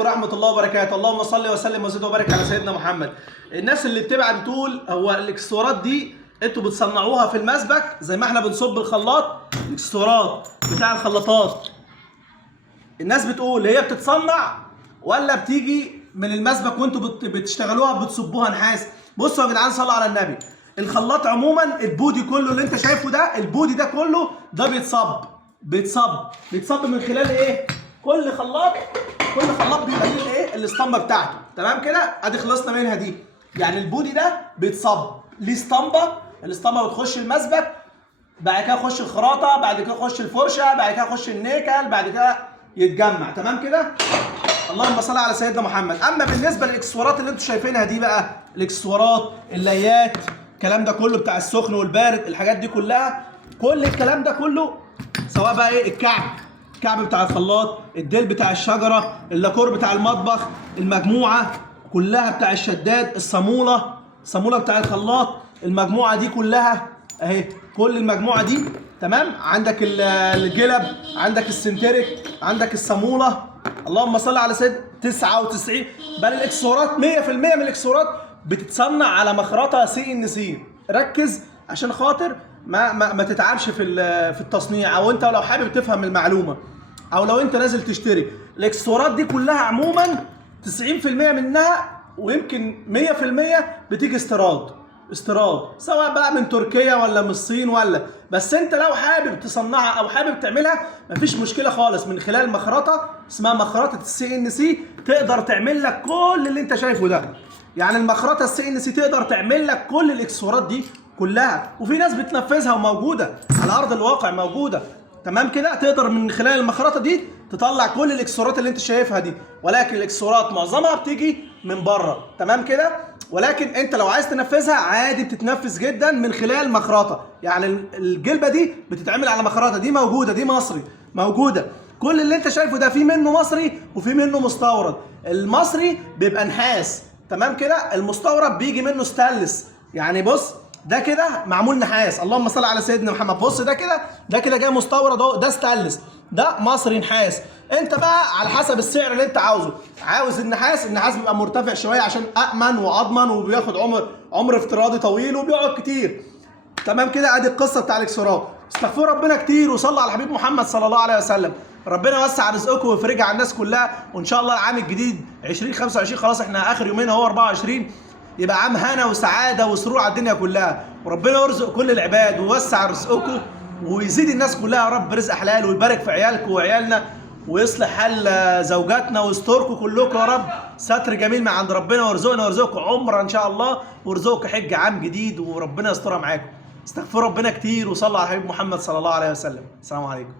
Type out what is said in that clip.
ورحمة الله وبركاته. اللهم صل وسلم وزد وبارك على سيدنا محمد. الناس اللي بتبعت بتقول هو الاكسسوارات دي انتوا بتصنعوها في المسبك زي ما احنا بنصب الخلاط، الاكسسوارات بتاع الخلاطات الناس بتقول هي بتتصنع ولا بتيجي من المسبك وانتوا بتشتغلوها بتصبوها نحاس؟ بصوا يا جدعان صلوا على النبي. الخلاط عموما البودي كله اللي انت شايفه ده، البودي ده كله ده بيتصب من خلال ايه؟ كل خلاط بيبقى ليه الايه؟ الاسطمبه بتاعته، تمام كده؟ ادي خلصنا منها دي. يعني البودي ده بيتصب ليه اسطمبه، الاسطمبه بتخش المسبك، بعد كده يخش الخراطه، بعد كده يخش الفرشه، بعد كده يخش النيكل، بعد كده يتجمع، تمام كده؟ اللهم صل على سيدنا محمد. اما بالنسبه للاكسسوارات اللي انتوا شايفينها دي بقى، الاكسسوارات، اللايات، الكلام ده كله بتاع السخن والبارد، الحاجات دي كلها، كل الكلام ده كله سواء بقى ايه؟ الكعب بتاع الخلاط، الديل بتاع الشجره، اللاكور بتاع المطبخ، المجموعه كلها بتاع الشداد، الصاموله بتاع الخلاط، المجموعه دي كلها اهي، كل المجموعه دي تمام. عندك الجلب، عندك السنتريك، عندك الصاموله، اللهم صل على سيدنا 99. بل الاكسسوارات 100% من الاكسسوارات بتتصنع على مخرطه CNC. ركز عشان خاطر ما تتعبش في التصنيع، او انت لو حابب تفهم المعلومه، او لو انت نازل تشتري الاكسسوارات دي كلها عموما 90% منها ويمكن 100% بتيجي استيراد، سواء بقى من تركيا ولا من الصين ولا، بس انت لو حابب تصنعها او حابب تعملها مفيش مشكله خالص. من خلال مخرطه اسمها مخرطه CNC تقدر تعمل لك كل اللي انت شايفه ده. يعني المخرطه CNC تقدر تعمل لك كل الاكسسوارات دي كلها، وفي ناس بتنفذها وموجوده على ارض الواقع، موجوده تمام كده. تقدر من خلال المخرطه دي تطلع كل الاكسسوارات اللي انت شايفها دي، ولكن الاكسسوارات معظمها بتيجي من بره، تمام كده. ولكن انت لو عايز تنفذها عادي بتتنفذ جدا من خلال مخرطه. يعني الجلبه دي بتتعمل على مخرطه، دي موجوده، دي مصري موجوده. كل اللي انت شايفه ده في منه مصري وفي منه مستورد. المصري بيبقى نحاس، تمام كده. المستورد بيجي منه ستانلس. يعني بص ده كده معمول نحاس، اللهم صل على سيدنا محمد. بص ده كده جاي مستورد اهو، ده ستانلس، ده مصري نحاس. انت بقى على حسب السعر اللي انت عاوزه. عاوز النحاس بيبقى مرتفع شويه عشان امن واضمن، وبياخد عمر افتراضي طويل وبيقعد كتير، تمام كده. ادي القصه بتاع الاكسسوارات. استغفروا ربنا كتير وصلوا على الحبيب محمد صلى الله عليه وسلم. ربنا يوسع رزقكم ويفرجها على الناس كلها، وان شاء الله العام الجديد 2025 خلاص احنا اخر يومين اهو 24، يبقى عام هنا وسعاده وسرور على الدنيا كلها. وربنا يرزق كل العباد ويوسع رزقكم ويزيد الناس كلها يا رب رزق حلال، ويبارك في عيالكم وعيالنا، ويصلح حال زوجاتنا ويستركم كلكم يا رب ستر جميل من عند ربنا، ويرزقنا ويرزقكم عمره ان شاء الله، ويرزقكم حج عام جديد، وربنا يسترها معاكم. استغفروا ربنا كتير وصلوا على حبيب محمد صلى الله عليه وسلم. السلام عليكم.